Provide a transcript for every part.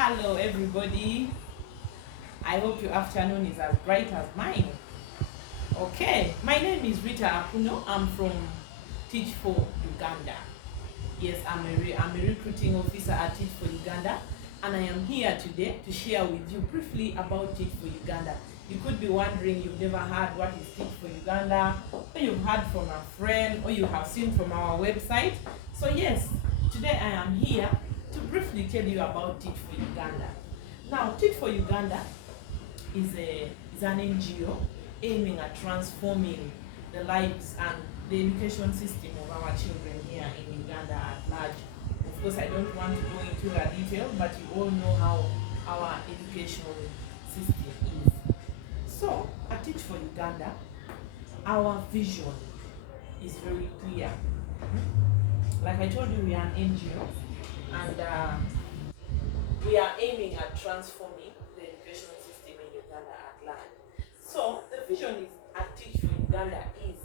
Hello everybody. I hope your afternoon is as bright as mine. Okay, my name is Ritah Apuno. I'm from Teach for Uganda. Yes, I'm a recruiting officer at Teach for Uganda, and I am here today to share with you briefly about Teach for Uganda. You could be wondering, you've never heard what is Teach for Uganda, or you've heard from a friend, or you have seen from our website. So yes, today I am here to briefly tell you about Teach for Uganda. Now, Teach for Uganda is an NGO aiming at transforming the lives and the education system of our children here in Uganda at large. Of course, I don't want to go into that detail, but you all know how our education system is. So, at Teach for Uganda, our vision is very clear. Like I told you, we are an NGO, and we are aiming at transforming the education system in Uganda at large. So the vision is at Teach for Uganda is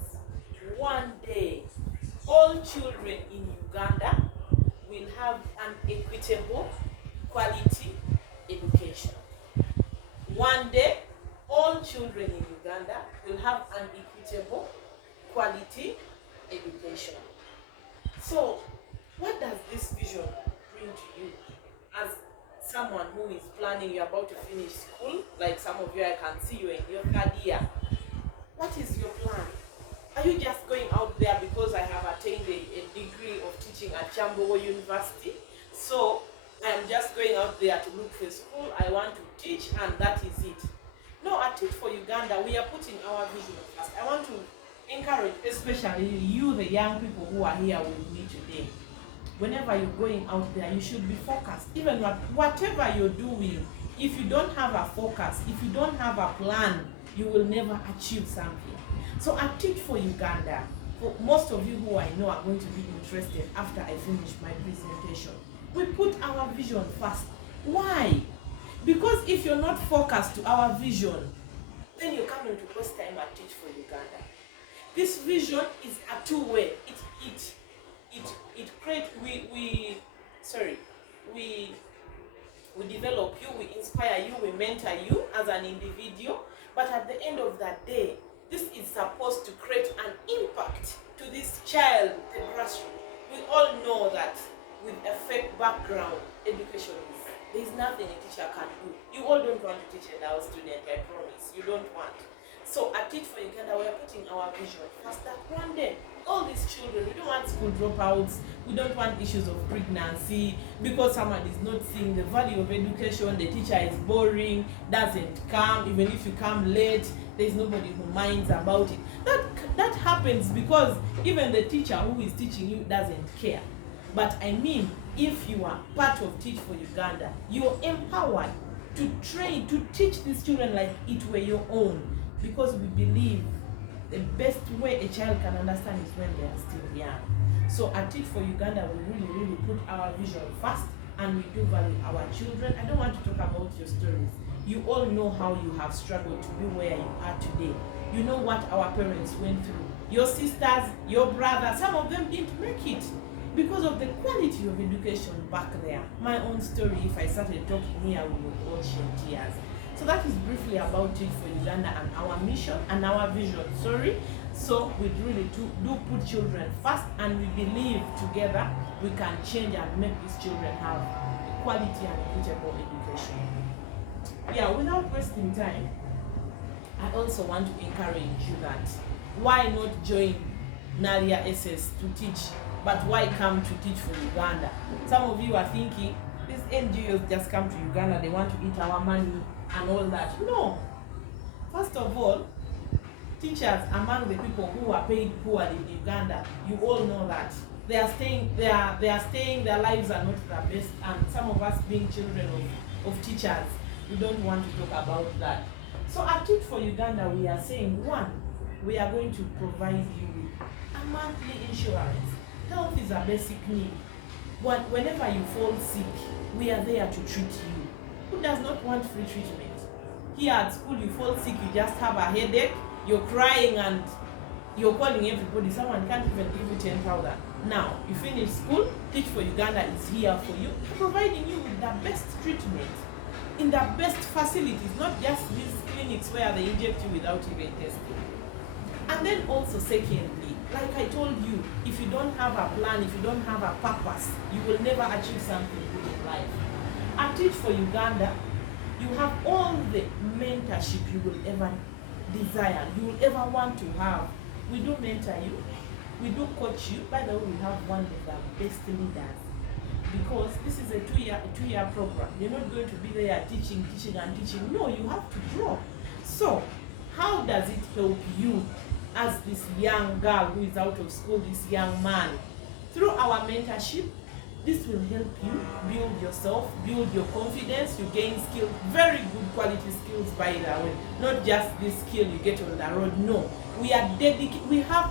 one day all children in Uganda will have an equitable, quality education. One day all children in Uganda will have an equitable, quality education. So what does this vision bring to you as someone who is planning, you're about to finish school, like some of you, I can see you in your third year. What is your plan? Are you just going out there because I have attained a degree of teaching at Chambogo University? So I'm just going out there to look for school, I want to teach, and that is it. No, at Teach for Uganda, we are putting our vision first. I want to encourage, especially you, the young people who are here with me today. Whenever you're going out there, you should be focused. Even whatever you're doing, if you don't have a focus, if you don't have a plan, you will never achieve something. So at Teach for Uganda, for most of you who I know are going to be interested after I finish my presentation, we put our vision first. Why? Because if you're not focused to our vision, then you're coming to waste time at Teach for Uganda. This vision is a two-way. It creates, we develop you, we inspire you, we mentor you as an individual, but at the end of that day, this is supposed to create an impact to this child, the grassroots. We all know that with a fake background, education is, there's nothing a teacher can do. You all don't want to teach a now student, I promise. You don't want. So at Teach for Uganda, we are putting our vision first that one day, all these children, we don't want school dropouts, we don't want issues of pregnancy, because someone is not seeing the value of education, the teacher is boring, doesn't come, even if you come late, there's nobody who minds about it. That happens because even the teacher who is teaching you doesn't care. But I mean, if you are part of Teach for Uganda, you're empowered to train, to teach these children like it were your own. Because we believe the best way a child can understand is when they are still young. So at Teach for Uganda, we really put our vision first, and we do value our children. I don't want to talk about your stories. You all know how you have struggled to be where you are today. You know what our parents went through. Your sisters, your brothers, some of them didn't make it because of the quality of education back there. My own story, if I started talking here, we would all shed tears. So that is briefly about Teach for Uganda and our mission and our vision. So we really do put children first, and we believe together we can change and make these children have quality and equitable education. Yeah, without wasting time, I also want to encourage you that why not join Nalia SS to teach, but why come to Teach for Uganda? Some of you are thinking, these NGOs just come to Uganda, they want to eat our money and all that. No. First of all, teachers among the people who are paid poorly in Uganda, you all know that they are staying, their lives are not the best, and some of us being children of teachers, we don't want to talk about that. So at Teach for Uganda, we are saying, one, we are going to provide you with a monthly insurance. Health is a basic need. Whenever you fall sick, we are there to treat you. Who does not want free treatment? Here at school, you fall sick, you just have a headache, you're crying and you're calling everybody, someone can't even give you 10,000. Now, you finish school, Teach for Uganda is here for you, providing you with the best treatment in the best facilities, not just these clinics where they inject you without even testing. And then also secondly, like I told you, if you don't have a plan, if you don't have a purpose, you will never achieve something good in life. At Teach for Uganda, you have all the mentorship you will ever desire, you will ever want to have. We do mentor you, we do coach you. By the way, we have one of the best leaders, because this is a two-year program. You're not going to be there teaching. No, you have to grow. So how does it help you as this young girl who is out of school, this young man? Through our mentorship, this will help you build yourself, build your confidence, you gain skills, very good quality skills, by the way. Not just this skill you get on the road. No, we have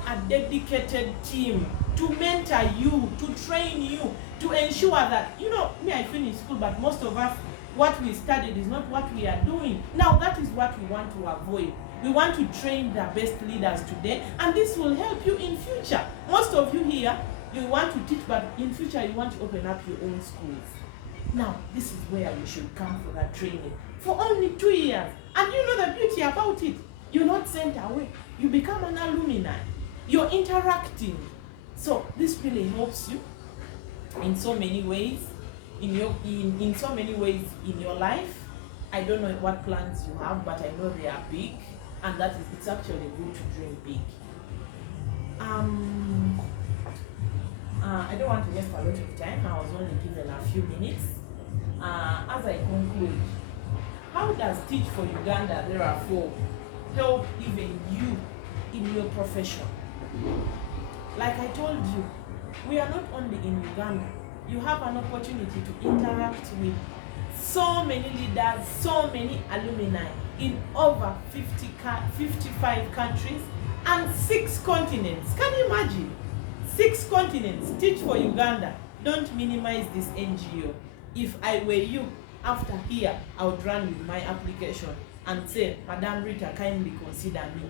a dedicated team to mentor you, to train you, to ensure that, I finished school, but most of us, what we studied is not what we are doing. Now that is what we want to avoid. We want to train the best leaders today, and this will help you in future. Most of you here, you want to teach, but in future you want to open up your own schools. Now, this is where you should come for that training for only 2 years. And you know the beauty about it. You're not sent away. You become an alumni. You're interacting. So this really helps you in so many ways, in so many ways in your life. I don't know what plans you have, but I know they are big, and it's actually good to dream big. I don't want to waste a lot of time. I was only given a few minutes. As I conclude, how does Teach for Uganda, therefore, help even you in your profession? Like I told you, we are not only in Uganda. You have an opportunity to interact with so many leaders, so many alumni in over 55 countries and 6 continents. Can you imagine? 6 continents. Teach for Uganda. Don't minimize this NGO. If I were you, after here, I would run with my application and say, Madam Rita, kindly consider me.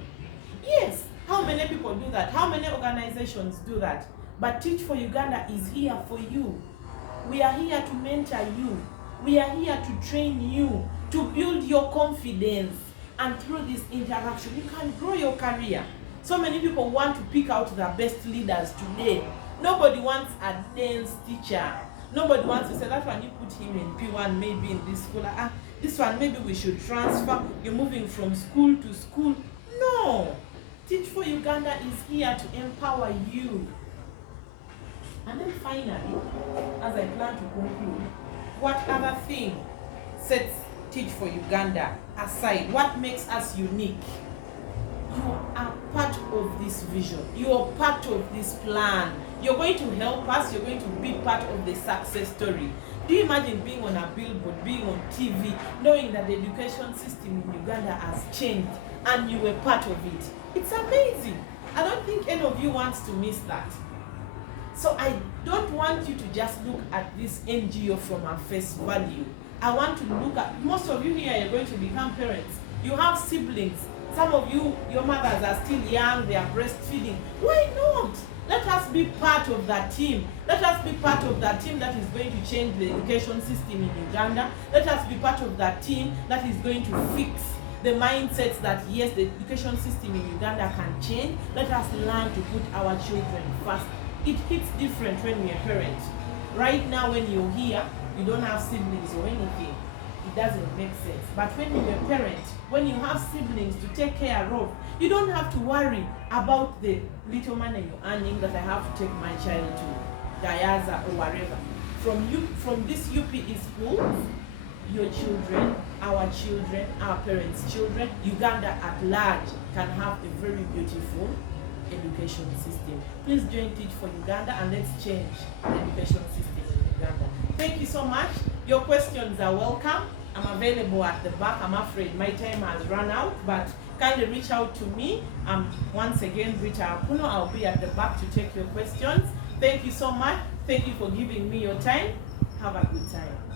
Yes, how many people do that? How many organizations do that? But Teach for Uganda is here for you. We are here to mentor you. We are here to train you, to build your confidence. And through this interaction, you can grow your career. So many people want to pick out the best leaders today. Nobody wants a dance teacher. Nobody wants to say, that one you put him in P1, maybe in this school. This one maybe we should transfer. You're moving from school to school. No. Teach for Uganda is here to empower you. And then finally, as I plan to conclude, what other thing sets Teach for Uganda aside? What makes us unique? You are part of this vision. You are part of this plan. You're going to help us. You're going to be part of the success story. Do you imagine being on a billboard, being on TV, knowing that the education system in Uganda has changed and you were part of it? It's amazing. I don't think any of you wants to miss that. So I don't want you to just look at this NGO from a face value. I want to look at, most of you here are going to become parents. You have siblings. Some of you, your mothers are still young, they are breastfeeding. Why not? Let us be part of that team. Let us be part of that team that is going to change the education system in Uganda. Let us be part of that team that is going to fix the mindsets that, yes, the education system in Uganda can change. Let us learn to put our children first. It hits different when we're parents. Right now, when you're here, you don't have siblings or anything. It doesn't make sense. But when you're a parent, when you have siblings to take care of, you don't have to worry about the little money you're earning that I have to take my child to Gayaza or wherever. From this UPE school, your children, our parents' children, Uganda at large can have a very beautiful education system. Please join Teach for Uganda and let's change the education system in Uganda. Thank you so much. Your questions are welcome. I'm available at the back. I'm afraid my time has run out, but kindly reach out to me. Once again, Ritah Apuno. I'll be at the back to take your questions. Thank you so much. Thank you for giving me your time. Have a good time.